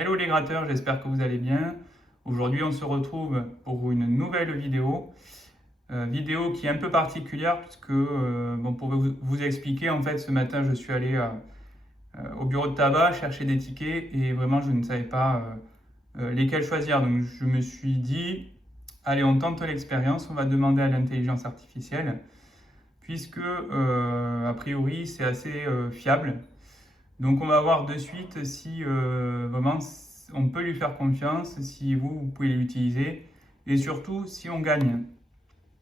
Hello les gratteurs, j'espère que vous allez bien. Aujourd'hui on se retrouve pour une nouvelle vidéo. Vidéo qui est un peu particulière puisque, pour vous expliquer, en fait ce matin je suis allé au bureau de tabac chercher des tickets et vraiment je ne savais pas lesquels choisir. Donc je me suis dit, allez on tente l'expérience, on va demander à l'intelligence artificielle puisque a priori c'est assez fiable. Donc on va voir de suite si vraiment on peut lui faire confiance, si vous pouvez l'utiliser et surtout si on gagne.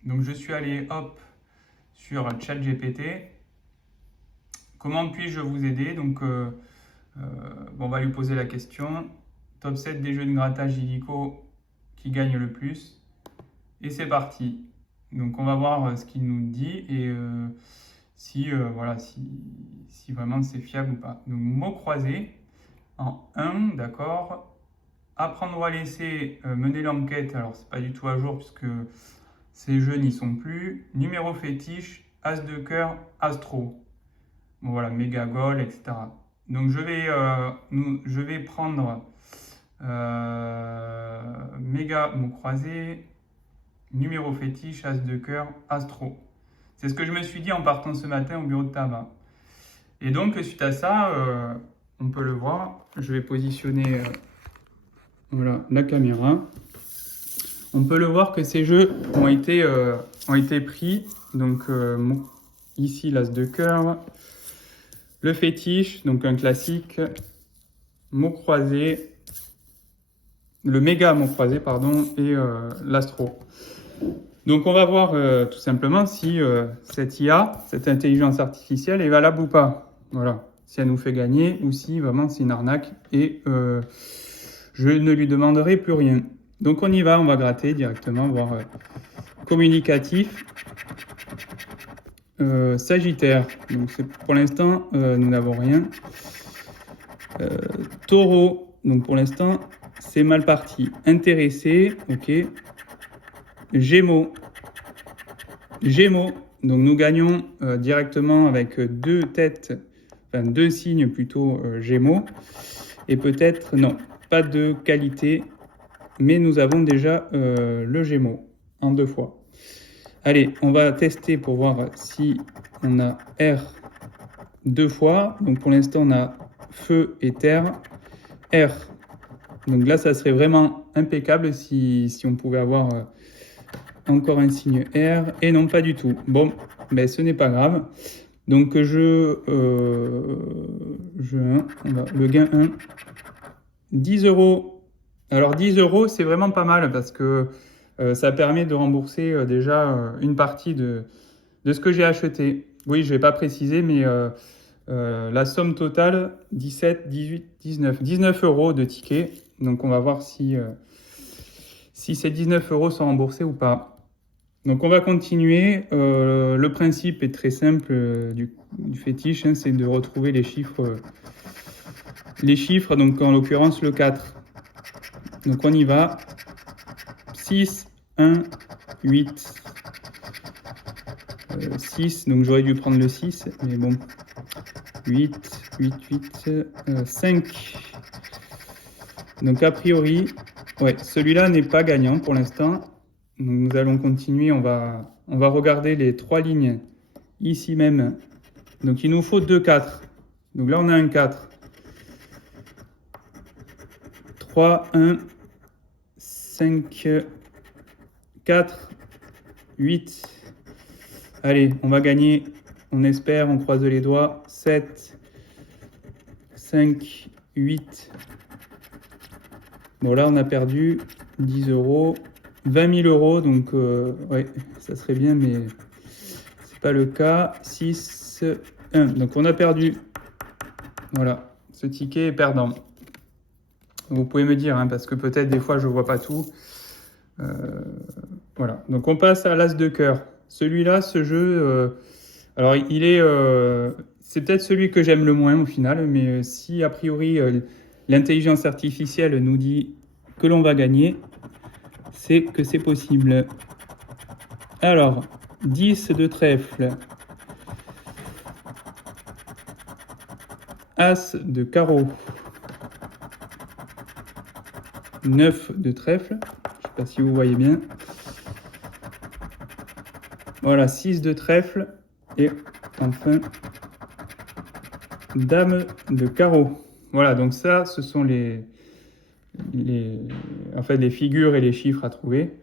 Donc je suis allé sur ChatGPT. Comment puis-je vous aider? Donc on va lui poser la question. Top 7 des jeux de grattage illico qui gagnent le plus. Et c'est parti. Donc on va voir ce qu'il nous dit et si vraiment c'est fiable ou pas. Donc mot croisé en 1, d'accord. Apprendre ou à laisser mener l'enquête. Alors c'est pas du tout à jour puisque ces jeux n'y sont plus. Numéro fétiche, As de cœur, Astro. Bon voilà, méga goal, etc. Donc je vais prendre méga mot croisé, numéro fétiche, As de cœur, Astro. C'est ce que je me suis dit en partant ce matin au bureau de tabac. Et donc, suite à ça, on peut le voir. Je vais positionner la caméra. On peut le voir que ces jeux ont été pris. Donc, ici, l'As de cœur. Le fétiche, donc un classique. Mot croisé. Le méga mot croisé, pardon. Et l'Astro. Donc on va voir tout simplement si cette IA, cette intelligence artificielle, est valable ou pas. Voilà, si elle nous fait gagner ou si vraiment c'est une arnaque et je ne lui demanderai plus rien. Donc on y va, on va gratter directement, voir communicatif. Sagittaire, donc pour l'instant nous n'avons rien. Taureau, donc pour l'instant c'est mal parti. Intéressé, ok. Gémeaux, donc nous gagnons directement avec deux têtes, enfin deux signes plutôt Gémeaux, et peut-être, non, pas de qualité, mais nous avons déjà le Gémeaux en 2 fois. Allez, on va tester pour voir si on a R 2 fois, donc pour l'instant on a feu et terre, R, donc là ça serait vraiment impeccable si on pouvait avoir encore un signe R, et non pas du tout. Bon, ben ce n'est pas grave. Donc le gain 1, 10 euros. Alors 10 euros, c'est vraiment pas mal parce que ça permet de rembourser déjà une partie de ce que j'ai acheté. Oui, je vais pas préciser, mais la somme totale, 17, 18, 19 euros de tickets. Donc on va voir si ces 19 euros sont remboursés ou pas. Donc on va continuer. Le principe est très simple du fétiche, hein, c'est de retrouver les chiffres, donc en l'occurrence le 4. Donc on y va. 6, 1, 8, 6, donc j'aurais dû prendre le 6, mais bon. 8, 5. Donc a priori, ouais, celui-là n'est pas gagnant pour l'instant. Donc nous allons continuer, on va regarder les 3 lignes ici même. Donc il nous faut 2 4. Donc là on a un 4. 3, 1, 5, 4, 8. Allez, on va gagner, on espère, on croise les doigts. 7, 5, 8. Bon là on a perdu 10 euros. 20 000 euros, donc ouais, ça serait bien, mais c'est pas le cas. 6, 1. Donc on a perdu. Voilà, ce ticket est perdant. Vous pouvez me dire, hein, parce que peut-être des fois je vois pas tout. Voilà, donc on passe à l'As de cœur. Celui-là, ce jeu, alors c'est peut-être celui que j'aime le moins au final, mais si a priori l'intelligence artificielle nous dit que l'on va gagner, c'est que c'est possible. Alors, 10 de trèfle, As de carreau, 9 de trèfle. Je ne sais pas si vous voyez bien. Voilà, 6 de trèfle. Et enfin, dame de carreau. Voilà, donc ça, ce sont en fait, les figures et les chiffres à trouver.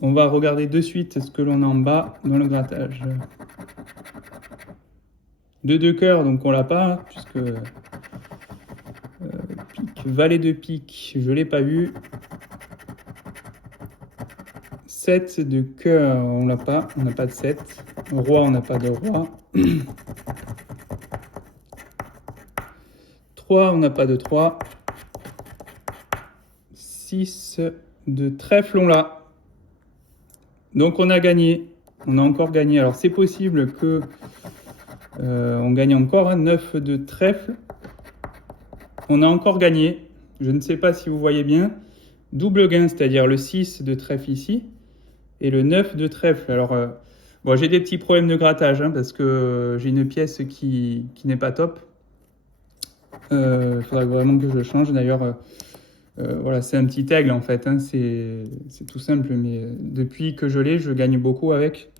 On va regarder de suite ce que l'on a en bas dans le grattage. 2 de cœur, donc on l'a pas, puisque pique, valet de pique, je l'ai pas vu. 7 de cœur, on l'a pas, on n'a pas de 7. Roi, on n'a pas de roi. 3, on n'a pas de 3. 6 de trèfle, on l'a. Donc on a gagné, on a encore gagné. Alors c'est possible que on gagne encore, hein, 9 de trèfle. On a encore gagné, je ne sais pas si vous voyez bien. Double gain, c'est-à-dire le 6 de trèfle ici et le 9 de trèfle. Alors bon, j'ai des petits problèmes de grattage, hein, parce que j'ai une pièce qui n'est pas top. Il faudra vraiment que je le change. D'ailleurs, voilà, c'est un petit aigle en fait, hein, c'est tout simple, mais depuis que je l'ai, je gagne beaucoup avec.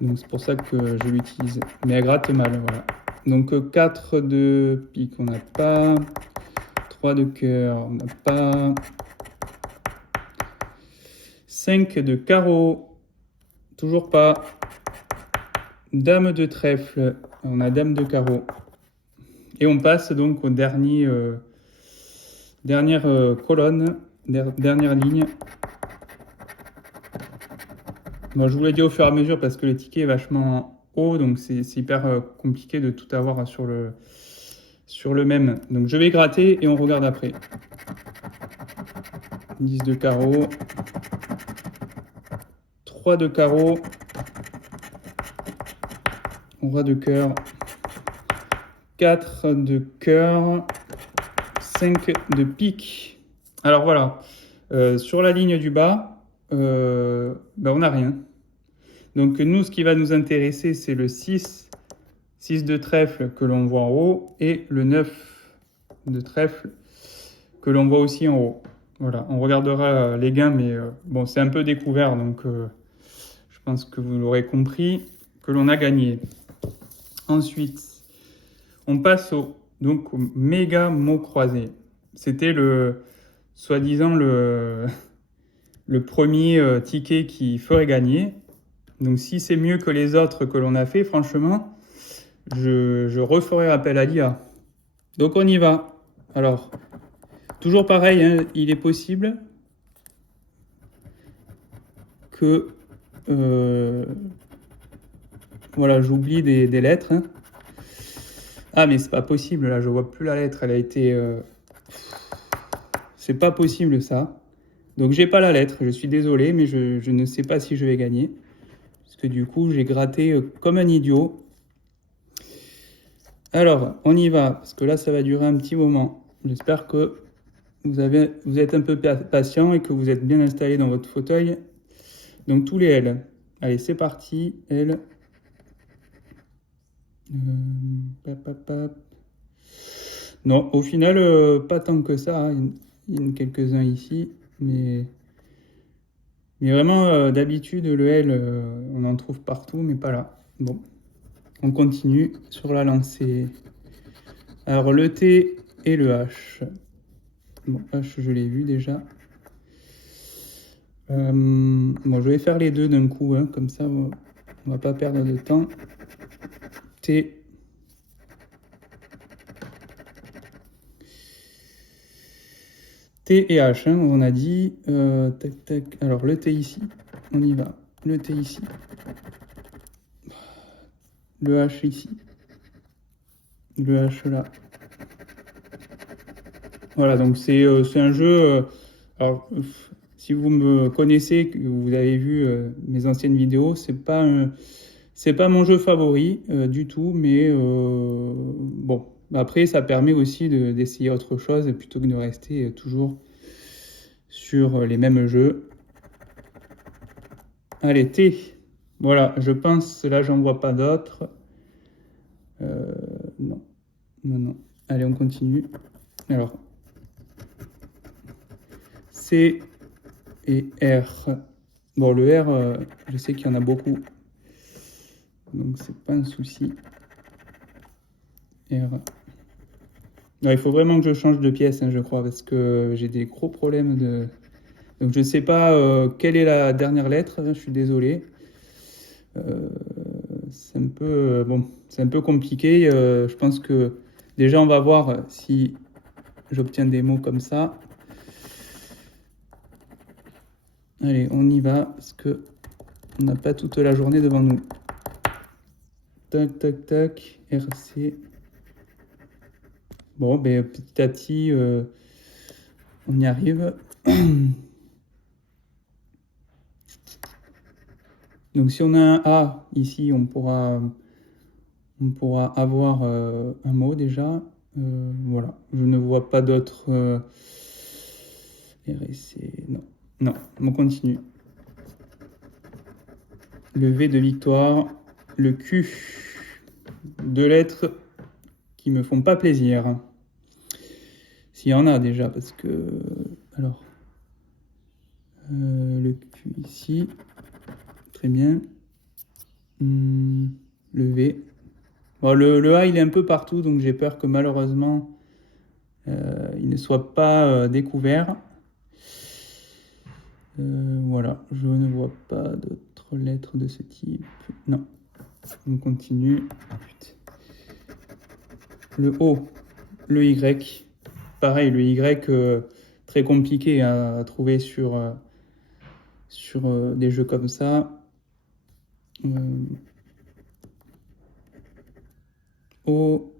Donc c'est pour ça que je l'utilise. Mais elle gratte mal, voilà. Donc 4 de pique, on n'a pas. 3 de cœur, on n'a pas. 5 de carreau, toujours pas. Dame de trèfle, on a dame de carreau. Et on passe donc au dernière colonne, dernière ligne. Bon, je vous l'ai dit au fur et à mesure parce que le ticket est vachement haut, donc c'est hyper compliqué de tout avoir sur le même. Donc je vais gratter et on regarde après. 10 de carreau, 3 de carreau, roi de cœur, 4 de cœur, 5 de pique. Alors voilà, sur la ligne du bas, on n'a rien. Donc nous, ce qui va nous intéresser, c'est le 6 de trèfle que l'on voit en haut et le 9 de trèfle que l'on voit aussi en haut. Voilà, on regardera les gains, mais bon, c'est un peu découvert, donc je pense que vous l'aurez compris, que l'on a gagné. Ensuite, on passe au méga mot croisé. C'était soi-disant le premier ticket qui ferait gagner. Donc si c'est mieux que les autres que l'on a fait, franchement, je referai appel à l'IA. Donc on y va. Alors, toujours pareil, hein, il est possible que... voilà, j'oublie des lettres. Hein. Ah, mais c'est pas possible, là, je vois plus la lettre. Elle a été... C'est pas possible, ça. Donc j'ai pas la lettre, je suis désolé, mais je ne sais pas si je vais gagner. Parce que du coup, j'ai gratté comme un idiot. Alors, on y va, parce que là, ça va durer un petit moment. J'espère que vous êtes un peu patient et que vous êtes bien installé dans votre fauteuil. Donc, tous les L. Allez, c'est parti. L. Non, au final, pas tant que ça. Hein. Il y en a quelques-uns ici. Mais vraiment, d'habitude, le L, on en trouve partout, mais pas là. Bon. On continue sur la lancée. Alors le T et le H. Bon, H, je l'ai vu déjà. Bon, je vais faire les deux d'un coup, hein, comme ça, on va pas perdre de temps. T. T et H, hein, on a dit. Tac, tac. Alors le T ici, on y va. Le T ici. Le H ici. Le H là. Voilà, donc c'est un jeu. Alors, si vous me connaissez, que vous avez vu mes anciennes vidéos, c'est pas mon jeu favori du tout, mais bon. Après, ça permet aussi d'essayer autre chose plutôt que de rester toujours sur les mêmes jeux. Allez, T. Voilà, je pense, là, j'en vois pas d'autres. Non. Allez, on continue. Alors, C et R. Bon, le R, je sais qu'il y en a beaucoup. Donc, c'est pas un souci. R. Non, il faut vraiment que je change de pièce, hein, je crois, parce que j'ai des gros problèmes de... Donc, je ne sais pas quelle est la dernière lettre, hein, je suis désolé. C'est un peu, bon, c'est un peu compliqué. Je pense que déjà, on va voir si j'obtiens des mots comme ça. Allez, on y va, parce que on n'a pas toute la journée devant nous. Tac, tac, tac, RC. Bon, ben, petit à petit, on y arrive. Donc, si on a un A ici, on pourra avoir un mot déjà. Voilà, je ne vois pas d'autres... RC, non. Non, on continue. Le V de victoire, le Q, deux lettres qui me font pas plaisir. S'il y en a déjà, parce que... Alors, le Q ici, très bien. Le V. Bon, le A, il est un peu partout, donc j'ai peur que malheureusement, il ne soit pas découvert. Voilà, je ne vois pas d'autres lettres de ce type. Non. On continue. Le O, le Y. Pareil, le Y, très compliqué à trouver sur des jeux comme ça. O.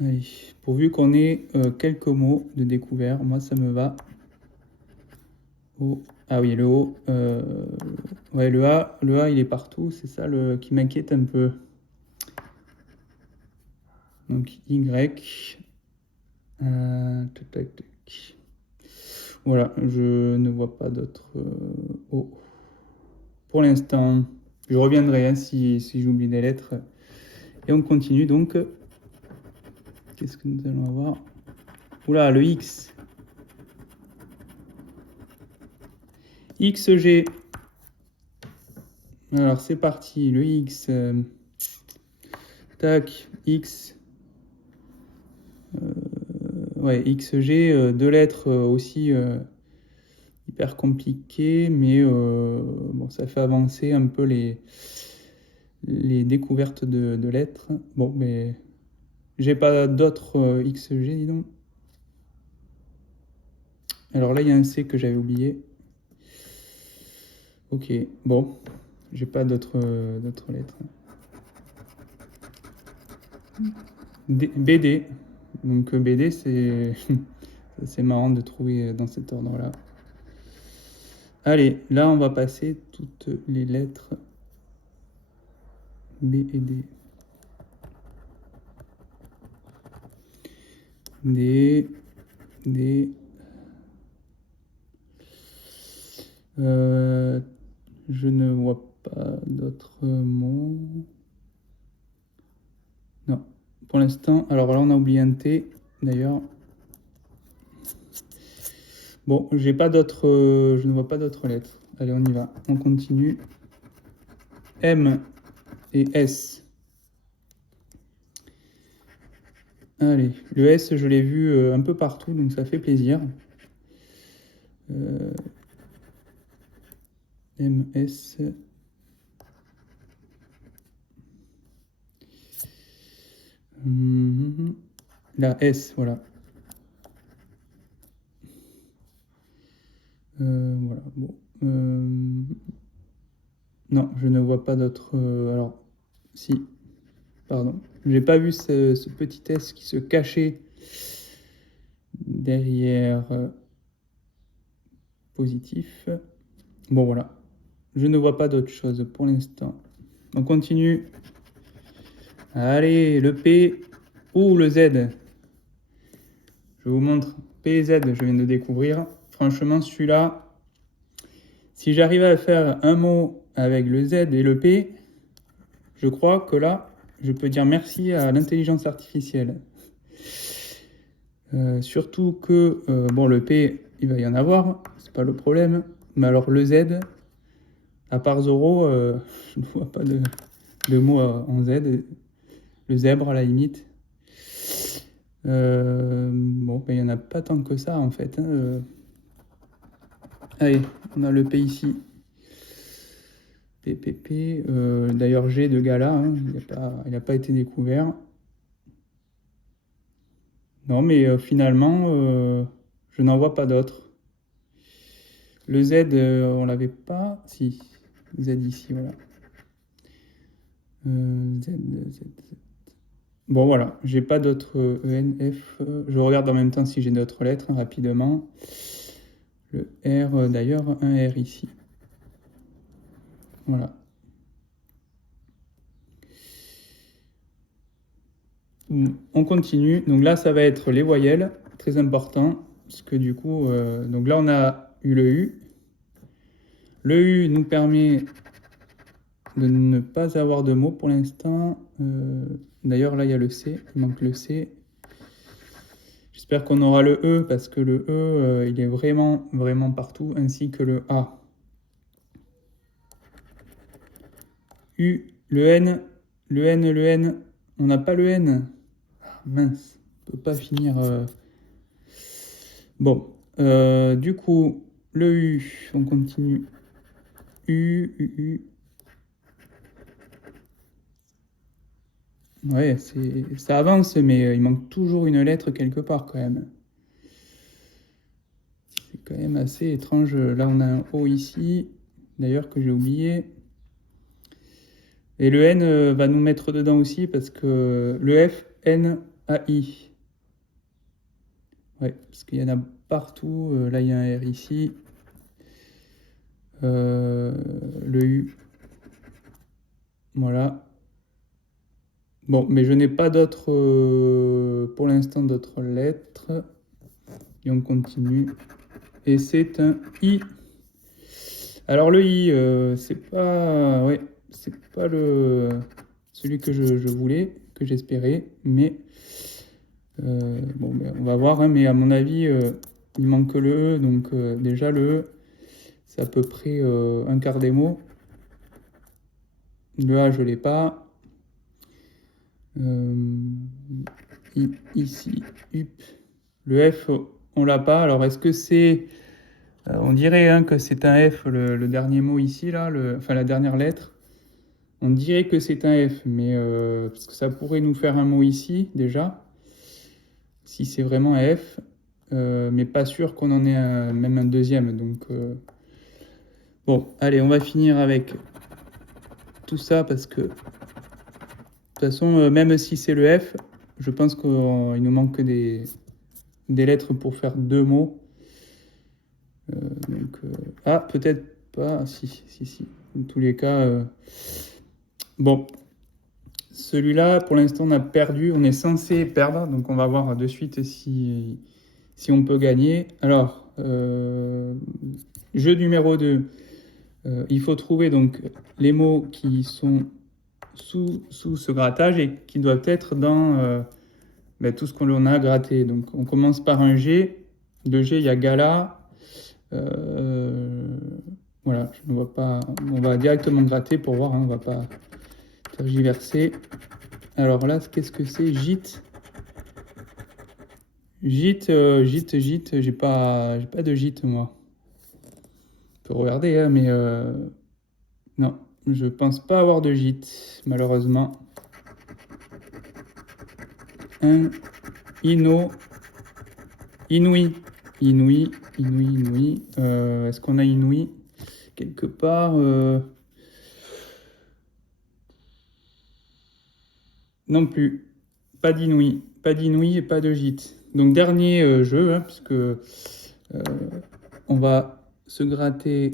Allez, pourvu qu'on ait quelques mots de découvert, moi ça me va. O. Ah oui, le O. Ouais, le A, il est partout, c'est ça qui m'inquiète un peu. Donc Y. Tac, tac, tac. Voilà, je ne vois pas d'autres O. Pour l'instant, je reviendrai hein, si j'oublie des lettres. Et on continue donc. Qu'est-ce que nous allons avoir? Oula, le X. XG. Alors c'est parti, le X. Tac, X. Ouais, XG, deux lettres aussi hyper compliquées, mais bon, ça fait avancer un peu les découvertes de lettres. Bon, mais j'ai pas d'autres XG, dis donc. Alors là, il y a un C que j'avais oublié. Ok, bon, j'ai pas d'autres lettres. BD. Donc BD, c'est marrant de trouver dans cet ordre-là. Allez, là, on va passer toutes les lettres B et D. D, D. Je ne vois pas d'autres mots. Non, pour l'instant. Alors là, on a oublié un T, d'ailleurs. Bon, j'ai pas d'autres. Je ne vois pas d'autres lettres. Allez, on y va. On continue. M et S. Allez, le S, je l'ai vu un peu partout, donc ça fait plaisir. M, S. La S, voilà. Voilà, bon. Non, je ne vois pas d'autres... alors, si, pardon. J'ai pas vu ce petit S qui se cachait derrière positif. Bon, voilà. Je ne vois pas d'autre chose pour l'instant. On continue. Allez, le P ou le Z. Je vous montre P et Z, je viens de découvrir. Franchement, celui-là, si j'arrive à faire un mot avec le Z et le P, je crois que là, je peux dire merci à l'intelligence artificielle. Surtout que, bon, le P, il va y en avoir, c'est pas le problème. Mais alors le Z, à part Zoro, je ne vois pas de mots en Z. Le zèbre, à la limite. Bon, ben, il n'y en a pas tant que ça, en fait. Hein. Allez, on a le P ici. PPP. D'ailleurs, G de Gala, hein, il n'a pas été découvert. Non, mais finalement, je n'en vois pas d'autres. Le Z, on l'avait pas. Si, Z ici, voilà. Z. Bon, voilà, j'ai pas d'autres EN, F. Je regarde en même temps si j'ai d'autres lettres, hein, rapidement. Le R, d'ailleurs, un R ici. Voilà. On continue. Donc là, ça va être les voyelles, très important, parce que du coup, donc là, on a eu le U. Le U nous permet de ne pas avoir de mots pour l'instant. D'ailleurs, là, il y a le C, il manque le C. J'espère qu'on aura le E, parce que le E, il est vraiment, vraiment partout, ainsi que le A. U, le N, le N. On n'a pas le N. Ah, mince, on peut pas finir... Bon, du coup, le U, on continue. U. Ouais, ça avance, mais il manque toujours une lettre quelque part quand même. C'est quand même assez étrange. Là, on a un O ici, d'ailleurs, que j'ai oublié. Et le N va nous mettre dedans aussi parce que le F, N, A, I. Ouais, parce qu'il y en a partout. Là, il y a un R ici. Le U. Voilà. Bon, mais je n'ai pas d'autres, pour l'instant, d'autres lettres. Et on continue. Et c'est un I. Alors le I, c'est pas, ouais, c'est pas celui que je voulais, que j'espérais, mais bon, ben, on va voir. Hein, mais à mon avis, il manque le E, donc déjà le E, c'est à peu près un quart des mots. Le A, je l'ai pas. Ici, up. Le F, on l'a pas. Alors est-ce que c'est... on dirait hein, que c'est un F, le dernier mot ici, là, enfin la dernière lettre. On dirait que c'est un F, mais parce que ça pourrait nous faire un mot ici, déjà, si c'est vraiment un F, mais pas sûr qu'on en ait même un deuxième. Donc, bon, allez, on va finir avec tout ça, parce que, de toute façon, même si c'est le F, je pense qu'il nous manque que des lettres pour faire deux mots. Donc, ah, peut-être pas, si. Dans tous les cas, bon, celui-là, pour l'instant, on a perdu, on est censé perdre, donc on va voir de suite si on peut gagner. Alors, jeu numéro 2, il faut trouver donc les mots qui sont sous ce grattage et qui doivent être dans tout ce qu'on a gratté. Donc on commence par un G. De G, il y a Gala. Voilà, je ne vois pas. On va directement gratter pour voir, hein, on ne va pas tergiverser. Alors là, qu'est-ce que c'est? Gîte. Gîte, j'ai pas de gîte, moi. On peut regarder, hein, mais non, je pense pas avoir de gîte, malheureusement. Un Inouï. Est-ce qu'on a Inouï quelque part? Non plus. Pas d'Inouï et pas de gîte. Donc dernier jeu, hein, puisque on va se gratter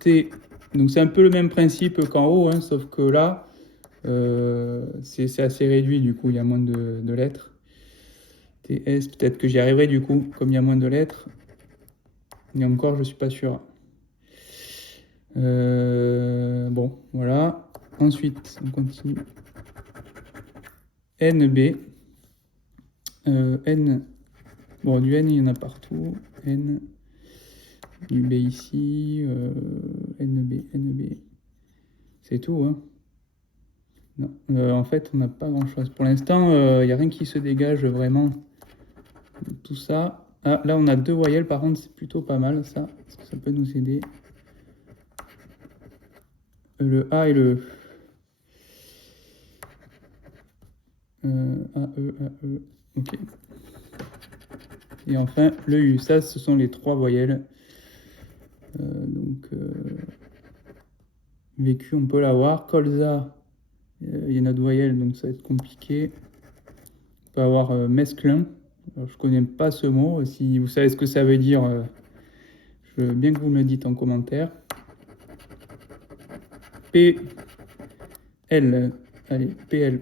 T. Donc c'est un peu le même principe qu'en haut, hein, sauf que là, c'est assez réduit, du coup, il y a moins de lettres. TS, peut-être que j'y arriverai, du coup, comme il y a moins de lettres. Et encore, je suis pas sûr. Bon, voilà. Ensuite, on continue. NB. N. Bon, du N, il y en a partout. N. Du B ici. NB, NB. C'est tout, hein. Non. En fait, on n'a pas grand-chose. Pour l'instant, il n'y a rien qui se dégage vraiment. Tout ça. Ah, là, on a 2 voyelles. Par contre, c'est plutôt pas mal, ça. Parce que ça peut nous aider. Le A et le A, E, A, E. Ok. Et enfin, le U. Ça, ce sont les 3 voyelles. Vécu, on peut l'avoir. Colza, il y a notre voyelle, donc ça va être compliqué. On peut avoir mesclin. Alors, je ne connais pas ce mot. Si vous savez ce que ça veut dire, je veux bien que vous me le dites en commentaire. P, L, allez, PL,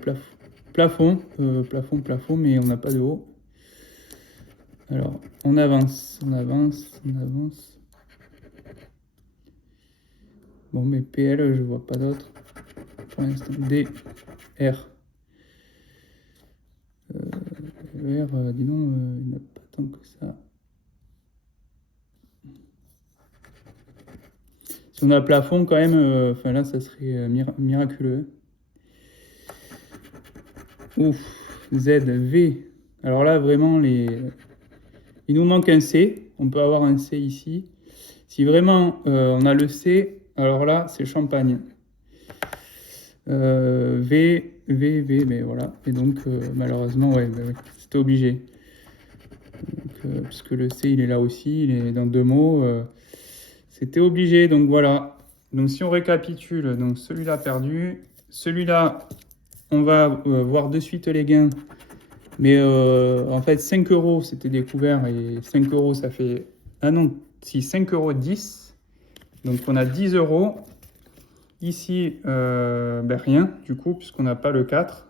plafond, plafond, mais on n'a pas de haut. Alors, on avance. Bon, mais PL, je vois pas d'autre. Pour l'instant, D, R. R, dis donc, il n'y en a pas tant que ça. Si on a plafond, quand même, enfin là, ça serait miraculeux. Ouf, Z, V. Alors là, vraiment, il nous manque un C. On peut avoir un C ici. Si vraiment on a le C, alors là, c'est champagne. V, mais voilà. Et donc, malheureusement, ouais, c'était obligé. Donc, puisque le C, il est là aussi, il est dans 2 mots. C'était obligé, donc voilà. Donc, si on récapitule, donc celui-là perdu. Celui-là, on va voir de suite les gains. Mais en fait, 5 €, c'était découvert. Et 5 €, ça fait... Ah non, si, 5,10 €. Donc, on a 10 €. Ici, rien, du coup, puisqu'on n'a pas le 4.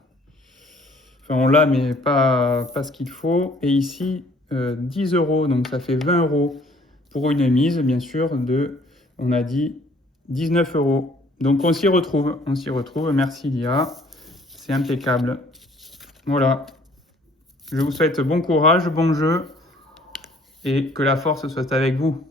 Enfin, on l'a, mais pas ce qu'il faut. Et ici, 10 €, donc ça fait 20 € pour une mise, bien sûr, on a dit, 19 €. Donc, on s'y retrouve. Merci, Lia. C'est impeccable. Voilà. Je vous souhaite bon courage, bon jeu, et que la force soit avec vous.